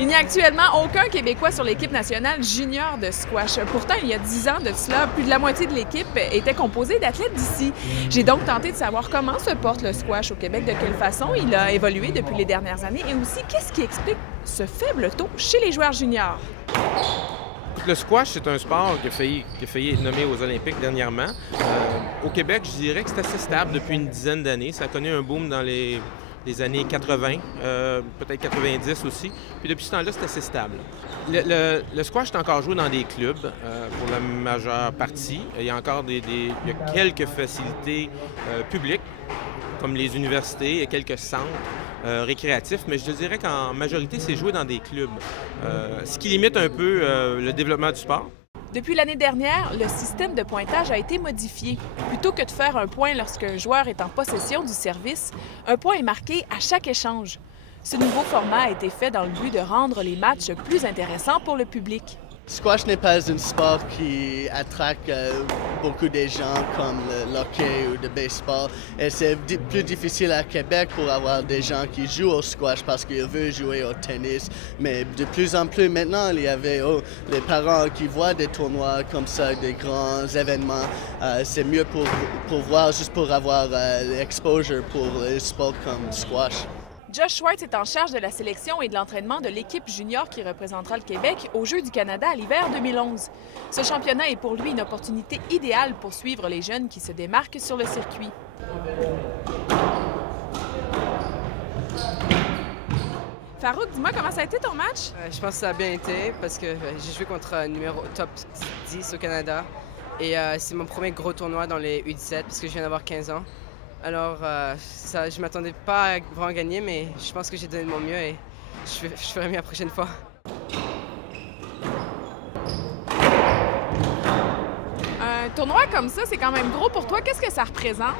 Il n'y a actuellement aucun Québécois sur l'équipe nationale junior de squash. Pourtant, il y a 10 ans de cela, plus de la moitié de l'équipe était composée d'athlètes d'ici. J'ai donc tenté de savoir comment se porte le squash au Québec, de quelle façon il a évolué depuis les dernières années et aussi qu'est-ce qui explique ce faible taux chez les joueurs juniors. Écoute, le squash, c'est un sport qui a failli être nommé aux Olympiques dernièrement. Au Québec, je dirais que c'est assez stable depuis une dizaine d'années. Ça a connu un boom dans les années 80, peut-être 90 aussi. Puis depuis ce temps-là, c'est assez stable. Le squash est encore joué dans des clubs pour la majeure partie. Il y a encore il y a quelques facilités publiques, comme les universités, il y a quelques centres récréatifs, mais je te dirais qu'en majorité, c'est joué dans des clubs. Ce qui limite un peu le développement du sport. Depuis l'année dernière, le système de pointage a été modifié. Plutôt que de faire un point lorsqu'un joueur est en possession du service, un point est marqué à chaque échange. Ce nouveau format a été fait dans le but de rendre les matchs plus intéressants pour le public. Squash n'est pas un sport qui attraque beaucoup de gens comme le hockey ou le baseball. Et c'est plus difficile à Québec pour avoir des gens qui jouent au squash parce qu'ils veulent jouer au tennis. Mais de plus en plus maintenant, il y avait les parents qui voient des tournois comme ça, des grands événements. C'est mieux pour voir, juste pour avoir l'exposure pour les sports comme squash. Josh Schwartz est en charge de la sélection et de l'entraînement de l'équipe junior qui représentera le Québec aux Jeux du Canada à l'hiver 2011. Ce championnat est pour lui une opportunité idéale pour suivre les jeunes qui se démarquent sur le circuit. Farouk, dis-moi comment ça a été ton match? Je pense que ça a bien été parce que j'ai joué contre un numéro top 10 au Canada et c'est mon premier gros tournoi dans les U17 parce que je viens d'avoir 15 ans. Alors, je ne m'attendais pas à vraiment gagner, mais je pense que j'ai donné de mon mieux et je ferai mieux la prochaine fois. Un tournoi comme ça, c'est quand même gros pour toi. Qu'est-ce que ça représente?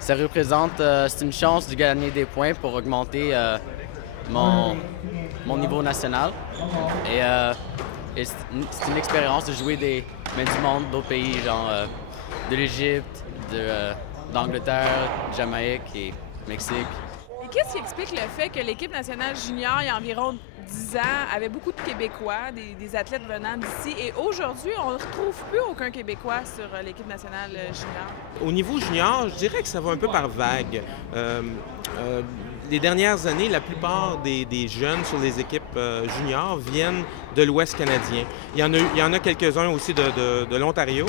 Ça représente, c'est une chance de gagner des points pour augmenter mon niveau national. Et c'est une expérience de jouer du monde, d'autres pays, genre de l'Égypte, d'Angleterre, Jamaïque et Mexique. Et qu'est-ce qui explique le fait que l'équipe nationale junior, il y a environ 10 ans, avait beaucoup de Québécois, des athlètes venant d'ici, et aujourd'hui, on ne retrouve plus aucun Québécois sur l'équipe nationale junior? Au niveau junior, je dirais que ça va un peu par vague. Les dernières années, la plupart des jeunes sur les équipes juniors viennent de l'Ouest canadien. Il y en a quelques-uns aussi de l'Ontario,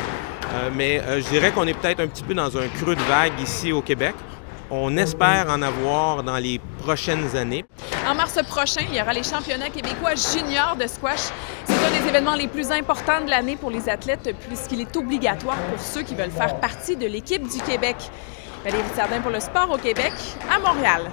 mais je dirais qu'on est peut-être un petit peu dans un creux de vague ici au Québec. On espère en avoir dans les prochaines années. En mars prochain, il y aura les championnats québécois juniors de squash. C'est un des événements les plus importants de l'année pour les athlètes puisqu'il est obligatoire pour ceux qui veulent faire partie de l'équipe du Québec. Valérie Sardin pour le sport au Québec, à Montréal.